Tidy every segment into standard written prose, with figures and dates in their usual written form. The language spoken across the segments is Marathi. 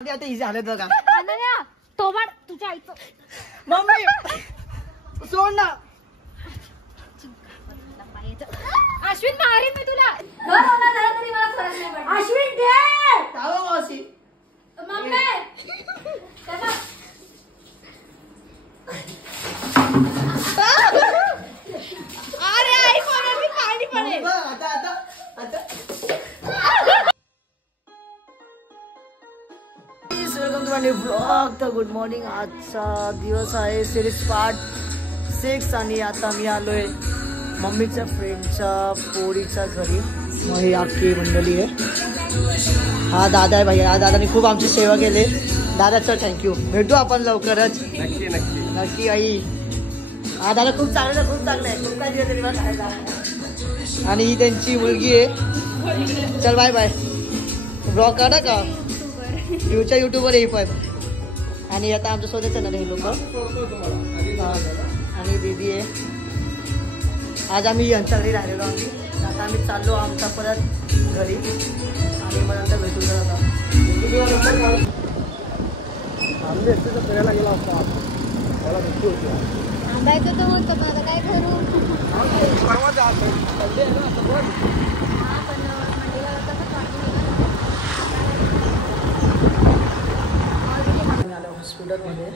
आता इझी झालं बघा. तोबाड तुझ्या आईचं. मम्मी सोड ना. अश्विन मारेन मी तुला. अश्विन दे. मावशी मम्मी अरे आई कोणाची पाणी पडेल. आता आता आता welcome to my new blog. तर गुड मॉर्निंग. आजचा दिवस आहे सिरीज पार्ट 6 आणि आता मी आलोय मम्मीच्या फ्रेंडच्या पोरीच्या घरी. मग ही आपली मंडळी आहे. हा दादा आहे भाई. हा दादाने खूप आमची सेवा केली. दादाचं थँक्यू. भेटू आपण लवकरच. नक्की नक्की नक्की आई. हा दादा खूप चांगलं आहे. खूप काय दिवस तरी मला खायला. आणि ही त्यांची मुलगी आहे. चल बाय बाय. ब्लॉग काढा का फ्युचर युट्यूबर आहे पण. आणि आता आमच्या सोबतच येणार हे लोक. आणि दीदी आहे. आज आम्ही यांच्या घरी राहिलेलो आम्ही. आता आम्ही चाललो आमचा परत घरी आणि मग नंतर भेटून जात. आम्ही एकटं फिरायला गेला असता. मला भेटली होती. आंबायचं तर होतं पण आता काय करू. परवा जा संडे आहे ना आता बोल. हा पण मंडीला कसं हॉस्पिटलमध्ये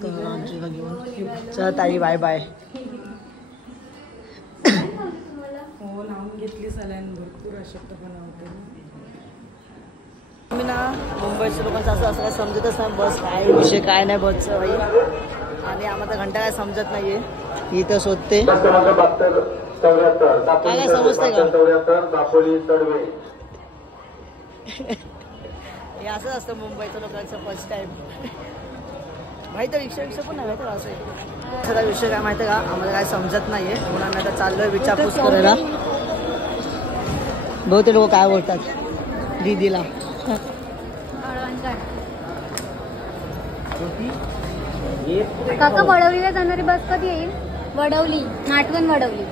घेऊन. चल ताई बाय बाय. हो लावून घेतली सलाईन. भरपूर अशक्तपणा होते. मी ना मुंबईच्या लोकांचं असं काय समजतच नाही. बस काय विषय काय नाही बसचं भाई. आणि आम्हाला घंटा काय समजत नाहीये. इथं शोधते काय काय समजतंय का. हे असंच असतं मुंबईच्या लोकांचं फर्स्ट टाइम. माहिती आहे रिक्षा पण नाही माहिती असं आहे. सगळा विषय काय माहिती आहे का. आम्हाला काय समजत नाहीये म्हणून आम्ही आता चाललोय विचारपूस करायला. बहुतेक लोक काय बोलतात दीदीला. काका वडवलीला जाणारी बस कधी येईल. वडवली नाटवण वडवली.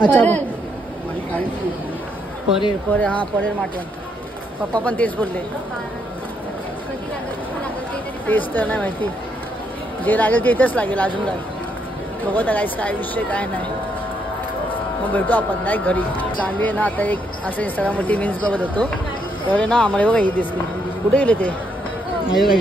अच्छा परेर परेर हा परेर माटवण. पप्पा पण तेच बोलले. तेच तर नाही माहिती. जे लागेल ते इथंच लागेल. अजून काय बघू आता काय विषय काय नाही. मग भेटू आपण डायरेक्ट घरी. चांगली आहे ना. आता एक असं इंस्टाग्रामवरती मीन्स बघत होतो तर ना आम्हाला बघा ही दिसली. कुठे गेले ते. हे बघा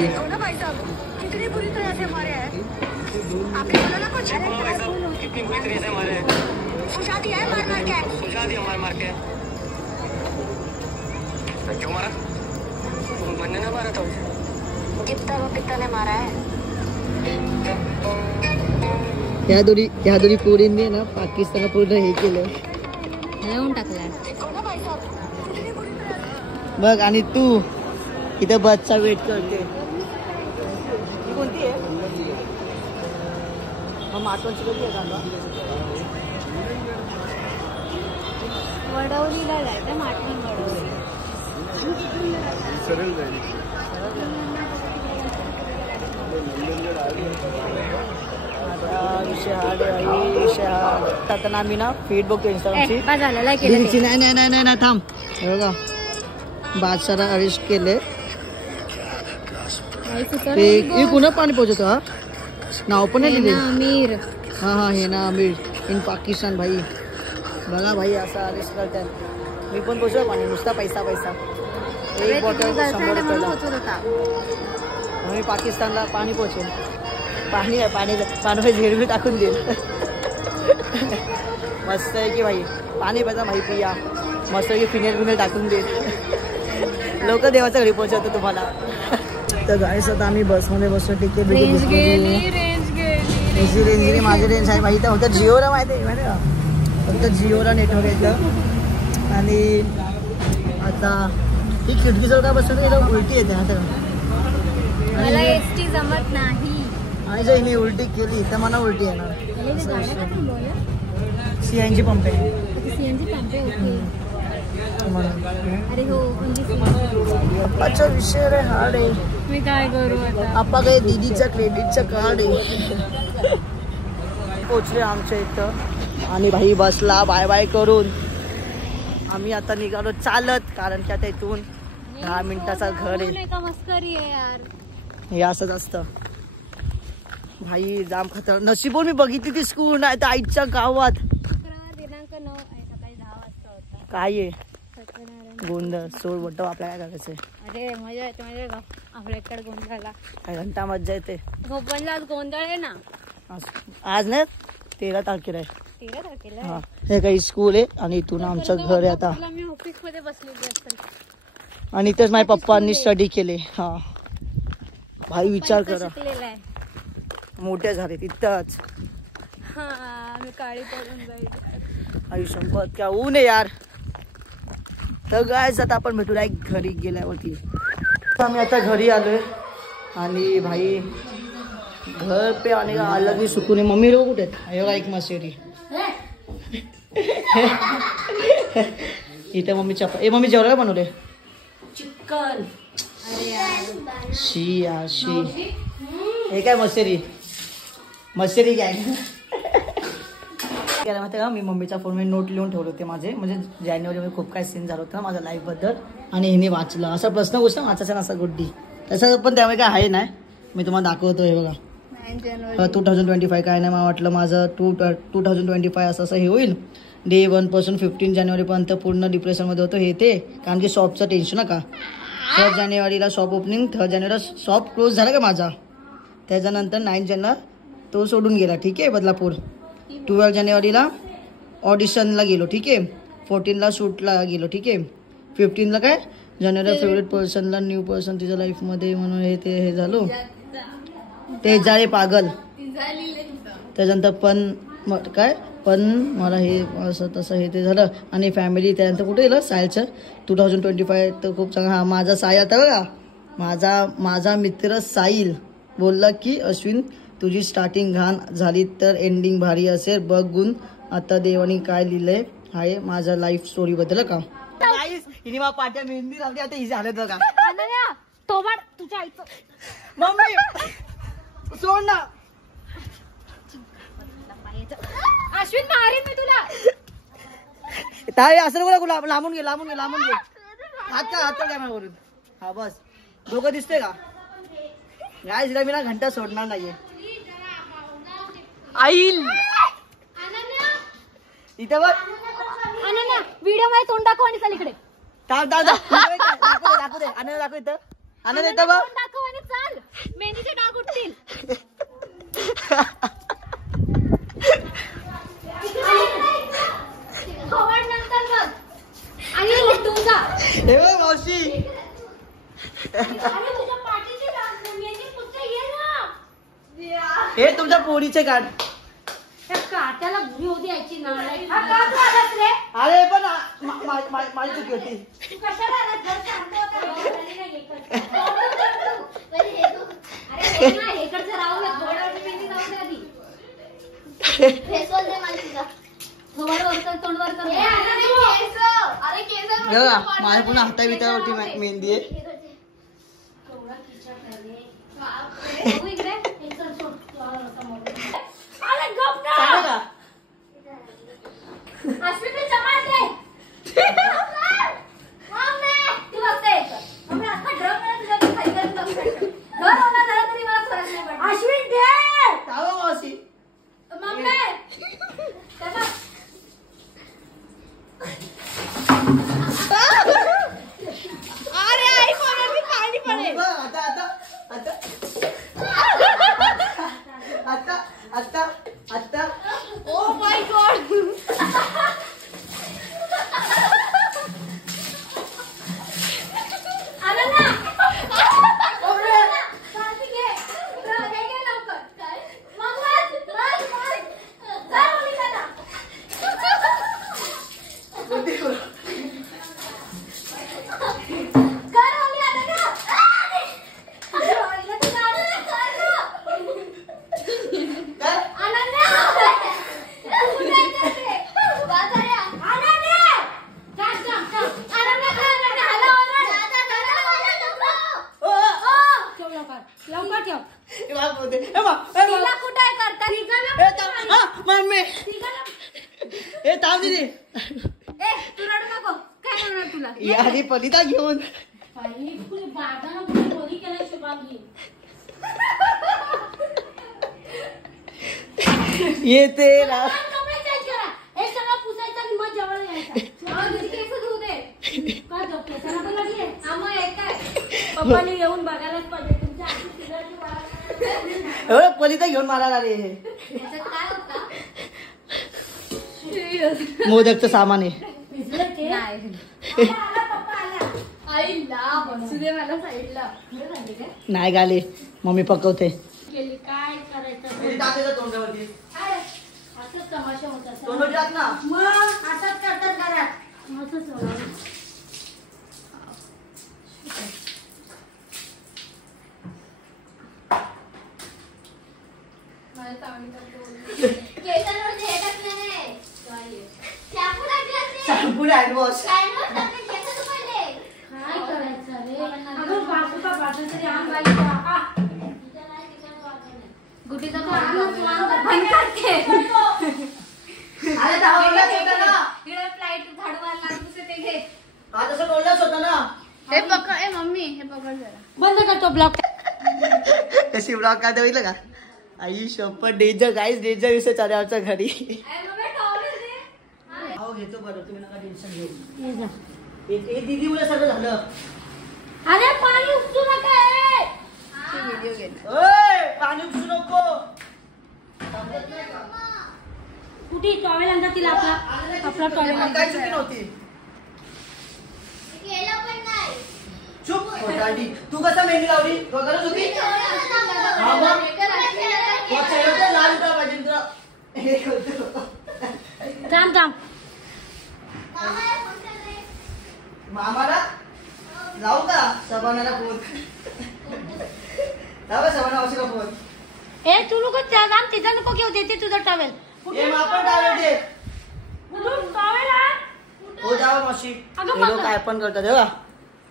ह्या दोन्ही पोरींनी ना पाकिस्तान पूर्ण हे केलं. लावून टाकला बघ. आणि तू इथे बसचा वेट करते. ही कोणती आहे मग माटवणची कधी आहे कांदा. वडवलीला जायचं. माटवण वडवली. सरळ जाईल. आता आम्ही ना फीड बघतो इंस्टाग्रामची. नाही थांब. हे बघा बादशाला अरेस्ट केले. हे कुणा पाणी पोहोचवतो. हा नाव पण नाही दिले. अमीर. हा हा हे ना अमीर इन पाकिस्तान भाई. बघा भाई असं अरेस्ट करतात. मी पण पोहोचव पाणी. नुसता पैसा पैसा. एक बॉटल 100 रुपयाला. मी पाकिस्तानला पाणी पोहोचेल. पाणी आहे पाणी झेडवी टाकून देईल. मस्त आहे की भाई. पाणी प्यायचा भाई पिया. मस्त आहे की फिनेल टाकून देईल. लोक देवाच्या घरी पोहोचवतो तुम्हाला. तर गाईस आता आम्ही बसमध्ये बसलो. तिकीट रेंज गेली. माझी रेंज आहे भाई. तर फक्त जिओला माहिती आहे माहिती का. फक्त जिओला नेटवर्क येतं. आणि आता ही खिडकीजवळ काय बसलं तर उलटी येते. आता मला एसटी जमत नाही. आणि जर मी उलटी केली तर मला उलटी येणार. CNG पंप आहे. सीएनजी पंप आहे. ओके. अरे हो अच्छा विषय रे हार्ड आहे. मी काय करू आता. आपा काही दीदीचा क्रेडिटचं कार्ड आहे. पोचले आमच्या इथं आणि भाई बसला बाय बाय करून आम्ही आता निघालो चालत, कारण की आता इथून 10 मिनिटाचा घर आहे. मस्करी आहे यार, हे असंच असतं भाई. जाम खतर नशीबून मी बघितली ती स्कूल, नाही तर आईच्या गावात. दिनांक 9 सकाळी 10 वाजता होता. काय आहे सत्यनारायण गोंधळ सोड बट्ट, आपल्याला काय करायचंय. अरे मजा येते माहिती का आपल्याकडे गोंधळाला. काय घंटा मज्जा येते. भोपाळला आज गोंधळ आहे ना. आज नाही 13 तारखेला आहे. 13 तारखेला हा हे काही स्कूल आहे आणि इथून आमचं घर आहे आता. मी ऑफिस मध्ये बसलेली असते आणि इथेच माझ्या पप्पांनी स्टडी केले. हा भाई विचार करा, मोठे झाले तिथंच. हा मी काळी पडून जाईल. आयुष्यभर क्या ऊन आहे यार. तर गायस आता आपण भेटूया एक घरी गेल्यावरती. आम्ही आता घरी आलोय आणि भाई घर पे आने का अलग ही सुकून आहे. मम्मी लोक कुठे आहेत? हे बघा एक मसेरी इथे मम्मी चपा. ए मम्मी जेवढा काय बनवले? चिकन. शी यार शी. हे काय मसेरी मसेरी काय केलं माहिती का, मी मम्मीच्या फोनमध्ये नोट लिहून ठेवले होते माझे, म्हणजे जानेवारीमध्ये खूप काय सीन झालं होतं माझ्या लाईफबद्दल आणि हिने वाचलं. असा प्रश्न गोष्ट वाचायचा ना, असा गुड्डी तसं पण त्यामुळे काय आहे नाही. मी तुम्हाला दाखवतो. हे बघा 2025 काय नाही मला वाटलं माझं 2025 असं हे होईल. डे 1 पासून 15 जानेवारीपर्यंत पूर्ण डिप्रेशनमध्ये होतं हे ते, कारण की शॉपचं टेन्शन का. 1 जानेवारीला शॉप ओपनिंग, 3 जानेवारीला शॉप क्लोज झाला का माझा. त्याच्यानंतर 9 जानेवारीला तो सोडून गेला, ठीक आहे, बदलापूर. 12 जानेवारीला ऑडिशनला गेलो, ठीक आहे. 14ला शूटला गेलो, ठीक आहे. 15ला काय जानेवारी फेवरेट पर्सनला न्यू पर्सन तिच्या लाईफमध्ये म्हणून हे ते हे झालो ते जाळे पागल. त्याच्यानंतर पण मला हे असं तसं हे ते झालं. आणि फॅमिली त्यानंतर कुठे गेलं सायलचं 2025 तर खूप चांगला. हा माझा साहिल आता बघा, माझा मित्र साहिल बोलला की अश्विन तुझी स्टार्टिंग घाण झाली तर एंडिंग भारी असेल बघून. आता देवानी काय लिहिलंय हाय माझा लाईफ स्टोरी बद्दल का. हिने मला पाट्या मेहंदी लावली, आता ही झालं बघा. तुझ्या आईचं मम्मी सोड ना. अश्विन मारेन मी तुला. ताई असं नको गुलाब, लांबून घे हात कॅमेरा करून. हा बस डोकं दिसते का गाय. मी ना घंटा सोडणार नाहीये. आईल इथे बघ व्हिडिओ मध्ये तोंड दाखव आणि चल इकडे. दाखवू दे आनंद दाखव इथं. आनंद येतं बघ. दाखव आणि चल. मेहंदीचे डाग उठतील. हे बघ मावशी. हे तुमच्या पोरीचे कार्ड. काट्याला भुरी होती यायची ना. अरे पण माझी चुकी होती. माझ्या पुन्हा हाता बितावरती मेहंदी आहे. आता ओ माय गॉड. तू रडू नको. काय करणार तुला? आधी पलिता घेऊन येते पप्पाने येऊन बघायलाच पाहिजे तुमच्या पलिता घेऊन मारायला आले हे काय होता मोदकचं सामान आहे. नाही गाले मम्मी पकवते. काय करायचं तोंडावरती असंच तमाशा होता ना मग असंच करतात घरात असंच होणार. शॅम्पू हँड वॉश काय करायचं रे? अगं बाजूचा बाजू तरी आम बाई गुटीचा बंद करते. अरे धावलाच होता ना इकडे फ्लाईट धाडवायला लागतो ते घे. हा तसं बोललाच होता ना. हे पकड. ए मम्मी हे पकड जरा. बंद करतो ब्लॉक. कशी ब्लॉग काय देईल का आई शपथ डेंजर गाईज डेंजर विषय चालू आहे आमच्या घरी. हो घेतो बरं तुम्ही नका टेन्शन घेऊ. हे दीदी मुळे सगळं झालं. अरे पाणी उपसू नका. पाणी उपसू नको. कुठे टॉवेल आणता तिला आपला टॉवेल काय चुकी नव्हती. चुप खोटारडी. तू कसा मेहंदी लावली गरज होती. लाल उठा पाहिजे तुला. थांब थांब. मामाला लावू का सबानाला फोन. लाव का सबाना अशी का फोन. ए तू नको थांब तिथं नको घेऊ देते तुझा टॉवेल. आपण टावेल दे. टॉवेल हो जावं मावशी. हे लोक काय पण करतात हे बघा.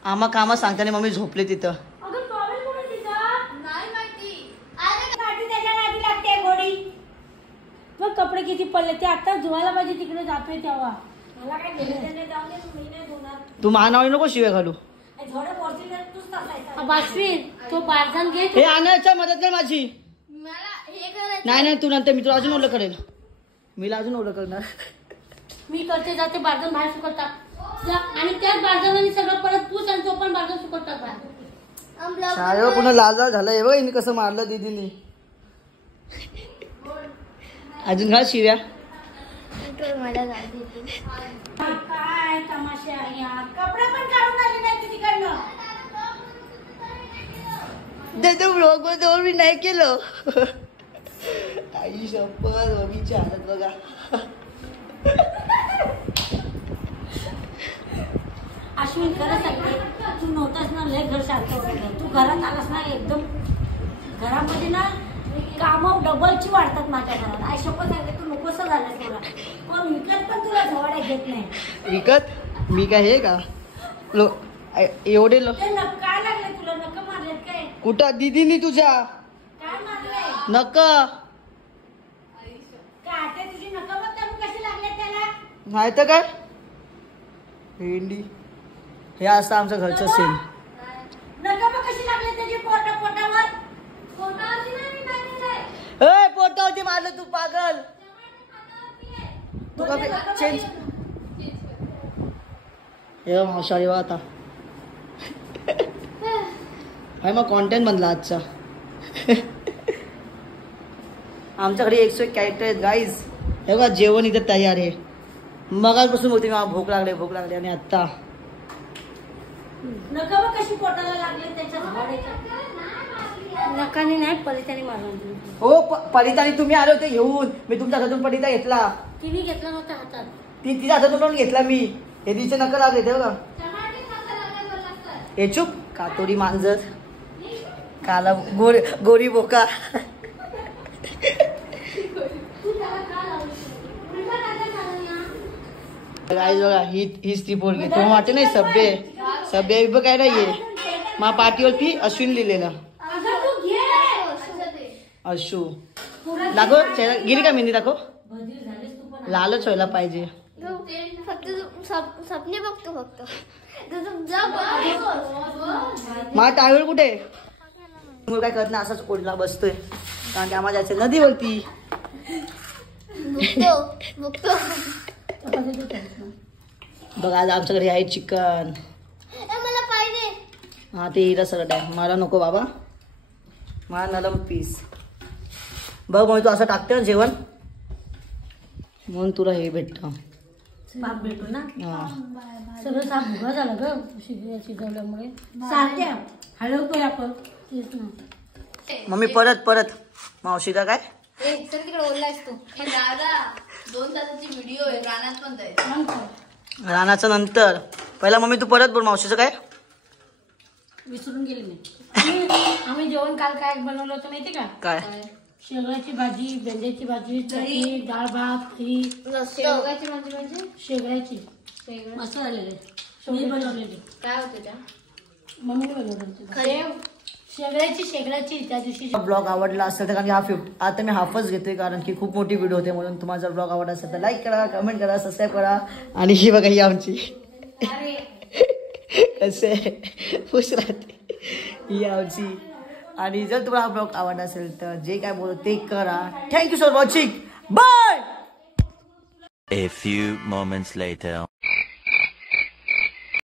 आम्हा कामात सांगताना मम्मी झोपले तिथं. कपडे किती पडले ते आता धुवायला पाहिजे. तिकडे जातोय तेव्हा मला काय गेलं तू मानावळी नको शिव्या घालू. बाष्पीर तो बारदान घे. हे आणायच्या मदत नाही माझी. मला हे करायचं. नाही तू नंतर मी तुला अजून ओलं करेल. मी अजून ओलं करणार. मी करते जाते बारदान बाहेर सुकत टाक आणि त्याच बारदानाने सगळं परत पूस आणि तो पण बारदान सुकत टाक बाहेर. शाळेवर पुन्हा लाल लाल झालं हे बघ. हिने कसं मारलं दीदीने. अजून घाल शिव्या. काय तमाशा आहे यार. कपडे पण काढून आले नाही तिकडनं. ब्लॉग वर मी नाही केलं. आई शपथ मम्मीची हालत बघा. अश्विन खरं सांगते तू नव्हतास ना लय घर सारखं होतं. तू घरात आलास ना एकदम घरामध्ये ना कामं डबलची वाढतात माझ्या घरात. आई शपथ सांगते तू नकोसं झालंस मला. पण विकत पण तुला झवाड्या घेत नाही. विकत मी काय हे का एवढे लोक काय लागले तुला. नक मारलेत काय. कुठं दीदीनी तुझ्या काय मारलंय. नक काय तुझी नक बघ कशी लागले त्याला. नाही तर काय भेंडी. हे असतं आमचं घरचं सेम. नक बघ कशी लागले त्याची पोटावर. पोटावरती मारलं तू पागल. तू का चेंज हे मावशाळी वा आता. हाय मग कॉन्टेंट बनला आजचा. आमच्याकडे 101 कॅरेक्टर आहेत गाईज. हे बघा जेवण इथं तयार आहे. मगाचपासून बोलते मला भूक लागले आणि आता नका बघ कशी पोटाला लागले त्याच्या झाडाच्या. नकाने नाही पलिताने मारलं. हो पलिताने तुम्ही आले होते घेऊन. मी तुमच्या हातातून पलिता घेतला. तिने घेतला नव्हता हातात. तिच्या हातातून पण घेतला मी. हे तिचे नका लागले ते बघा. हे चुप कातोरी मांजर काला गोरी बोका. गाईज बघा हीच ती पोरगी. तुम्हाला वाटते नाही सभ्य बघ काय नाहीये. मा पाठीवरती अश्विन लिहिलेला. अशू लागो गिरी का मेहंदी दाखव. लालच व्हायला पाहिजे. फक्त स्वप्ने बघतो फक्त मला टावेल कुठे मग काय करत नाही असाच ओढला बसतोय कारण की आम्हाला जायचं नदीवरती बघतो बघा आज आमच्याकडे आहे चिकन मला पाहिजे हा ते हिरा सरट आहे मला नको बाबा मला नरम पीस बघ मग तू असं टाकते ना जेवण म्हणून तुला हे भेटतं बाप भेटू ना हा सगळं साप भुगा झाला ग शिजवल्यामुळे साध्या हलवतोय आपण तेच ना मम्मी परत मावशीला काय तिकडे ओरलायस तू दादा 2 तासाची व्हिडिओ आहे रानात पण जायचं रानाचं नंतर पहिला मम्मी तू परत बोल मावशीचं काय विसरून गेले मी आम्ही जेवण काल काय बनवलं होतं माहिती का काय शेवग्याची भाजी भेंड्याची भाजी चटणी डाळ भात खीर शेवगाची भाजी म्हणजे शेगड्याची मस्त झालेले मी बनवलेली काय होते त्या मम्मी बनवली शेगड्याची त्या दिवशी ब्लॉग आवडला असेल तर कारण की आता मी हाफच घेतोय कारण की खूप मोठी व्हिडिओ होते म्हणून तुम्हाला जर ब्लॉग आवडला असेल तर लाईक करा कमेंट करा सबस्क्राईब करा आणि ही बघा ही आमची कसे खुश राहते ही आमची आणि जर तुम्हाला हा ब्लॉग आवडला असेल तर जे काय बोलतो ते करा thank you for watching bye A few moments later.